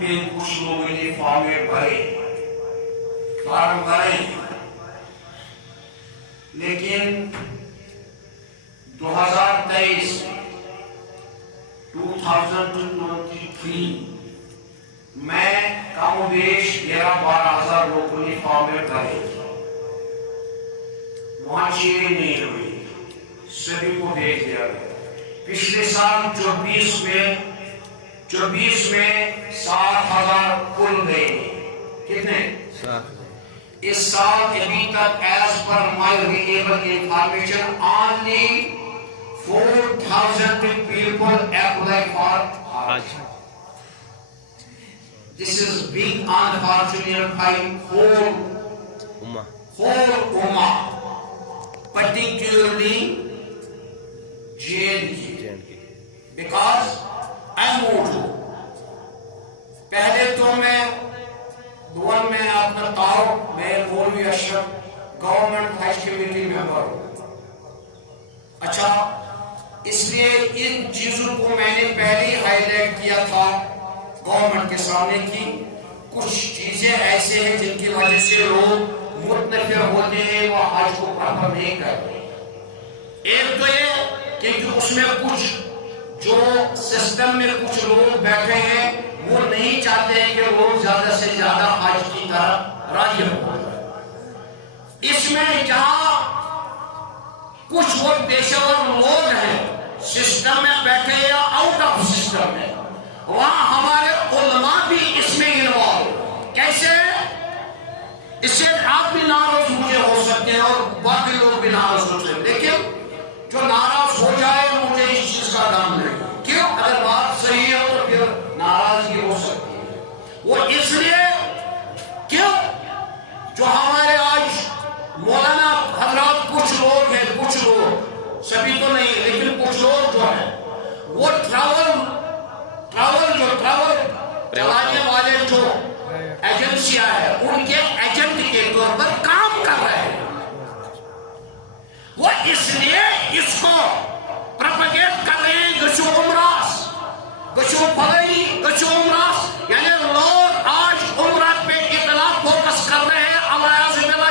पे कुछ लोगों ने फॉर्म भरे, लेकिन 2023 मैं कमोबेश 11-12 हजार लोगों ने फॉर्म भरे, वहां चीजें नहीं हुई, सभी को भेज दिया गया। पिछले साल 24 में 7,000 कुल गए, कितने? 7। इस साल अभी तक as per my reliable information only 4,000 people apply for Hajj. This is big unfortunate for whole Ummah, particularly JNK, because I'm Urdu. पहले तो मैं दुआन में आप बताओ, मैं मौलवी अशरफ गवर्नमेंट हज कमेटी मेंबर हूँ। अच्छा, इसलिए इन चीजों को मैंने पहले ही हाईलाइट किया था गवर्नमेंट के सामने की कुछ चीजें ऐसे हैं जिनकी वजह से लोग मुतनफिर होते हैं, वो हज को प्रॉपर नहीं करते। एक तो ये कि उसमें कुछ जो सिस्टम में कुछ लोग बैठे हैं वो नहीं चाहते हैं कि लोग ज्यादा से ज्यादा हज की तरफ राजी हो। इसमें जहां कुछ वो पेशेवर लोग हैं सिस्टम में बैठे या आउट ऑफ सिस्टम में, वहां हमारे उलमा भी इसमें इन्वॉल्व। कैसे? इससे आप भी नाराज मुझे हो सकते हैं और बाकी लोग भी नाराज हो सकते हैं, लेकिन जो नाराज हो जाए मुझे इस चीज का दाम नहीं। क्यों? अगर बात सही है तो फिर नाराजगी हो सकती है। वो इसलिए क्यों? जो हमारे आज मौलाना हजरात कुछ लोग हैं, कुछ लोग, सभी तो नहीं लेकिन कुछ लोग जो है वो ट्रैवल चलाने वाले जो एजेंसियां है उनके एजेंट के तौर पर काम कर रहे हैं। वो इसलिए इसको प्रोपेगेट कर रहे हैं गशो उमरास, गशो फलई, गशो उमरास, यानी लोग आज उमरा पे इतना फोकस कर रहे हैं अल्लाह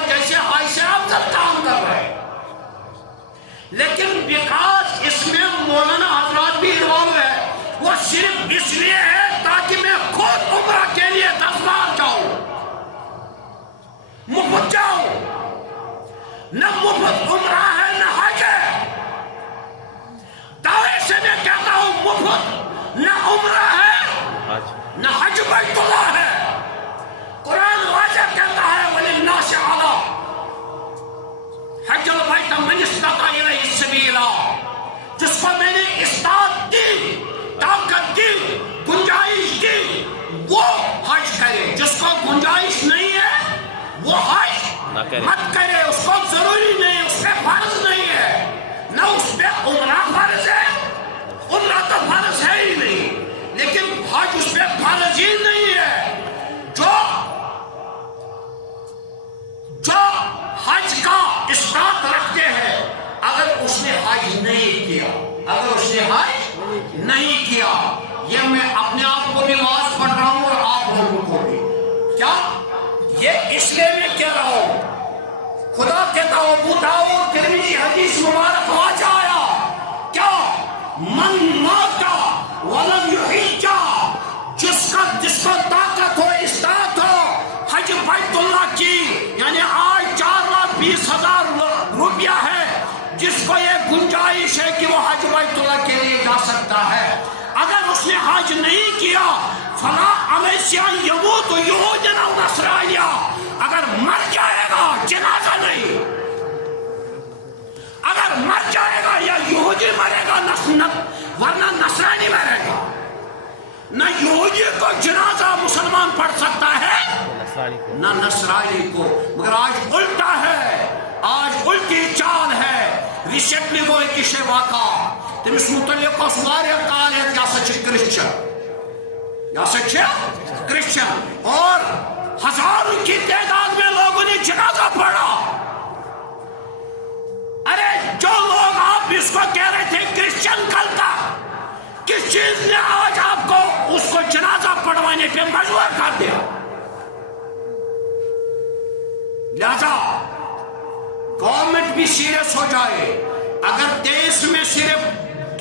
जैसे हाई से अफजल काम कर रहे हैं। लेकिन विकास इसमें मौलाना हजरात भी इन्वॉल्व है, वो सिर्फ इसलिए है ताकि मैं खुद उम्रा के लिए 10 बार जाऊं, मुफ्त जाऊं। न मुफ्त उम्रा है न हज है। दावे से मैं कहता हूं मुफ्त न उम्रा है न हज बैतुल्लाह है। कुरान वाज़ेह कहता है वलिन्नास अला हज्जुल बैत मन इस्तता इलैहि सबीला, जिसको मैंने इस्तात दी, ताकत दी, गुंजाइश दी, वो हज करे। जिसको गुंजाइश नहीं है वो हज मत करे, उसको जरूरी नहीं, उस पे फर्ज नहीं है, ना उस पे उम्रा फर्ज है, उम्रा तो फर्ज है ही नहीं, लेकिन हज उस पे फर्ज ही नहीं है। जो हज का इस्तात रखते हैं, अगर उसने हज नहीं किया, ये मैं अपने आप को भी वाज पढ़ रहा हूं और आप लोगों को भी। क्या ये इसलिए मैं कह रहा हूं, खुदा कहता हूं बुधाओ तिरमिज़ी हदीस मुबारक वाज आया, क्या मन माता वलम युहिज्जा, जिसको ताकत हो, इस्तात हो हज बैतुल्लाह की, यानी आज 4,20,000 रुपया है, जिसको ये गुंजाइश है कि वो हज बैतुल्लाह के लिए जा सकता है। अगर उसने हज नहीं किया फला अमैसिया यमूत यहूदन औ नसरानिया, अगर मर जाएगा जनाजा नहीं, अगर मर जाएगा या यहूदी मरेगा वरना नसरानी मरेगा। न यहूदी को जनाजा मुसलमान पढ़ सकता है न नसरानी को, मगर आज उल्टा है, आज उल्टी चाल है। रिसेंटली वो एक वाक़ा तमिस मुतल्लिक़ काल क्रिश्चियन और हजारों की तादाद में लोगों ने जनाजा पढ़ा। अरे जो लोग आप इसको कह रहे थे क्रिश्चियन कल तक, किस चीज ने आज आपको उसको जनाजा पढ़वाने جانے پہ مجبور کر دیا. لہذا گورنمنٹ بھی سیریس ہو جائے. اگر 23 میں صرف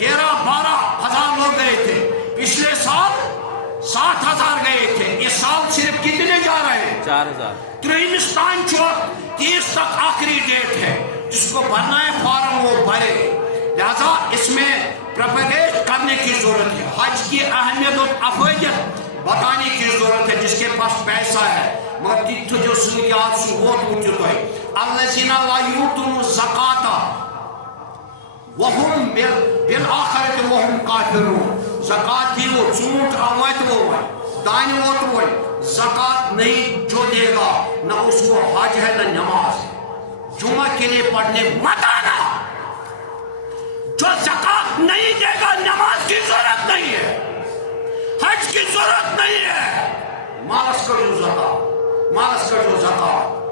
11-12 ہزار لوگ گئے تھے, پچھلے سال 7,000 گئے تھے, اس سال صرف کتنے جا رہے ہیں؟ 4,000. 30 تک آخری ڈیٹ ہے. جس کو بھرنا ہے فارم وہ بھرے. لہذا اس میں پروپیگیٹ کرنے کی ضرورت ہے. حج کی اہمیت اور افضلیت بتانے کی ضرورت ہے جس کے پاس پیسہ ہے. مگر تیتھ جو سنیات سو ووٹ وچت ہے الذین لا یؤتون الزکاۃ وهم بالآخرۃ وهم کافرون. زکات بھی وہ چونٹ آوات وہ دانے ووٹ وہ زکات نہیں جو دے گا نہ اس کو حج ہے نہ نماز. جمعہ کے لیے پڑھنے مت آنا. جو زکات نہیں دے گا نماز کی ضرورت نہیں ہے, حج کی ضرورت نہیں ہے. مالس کا جو زکات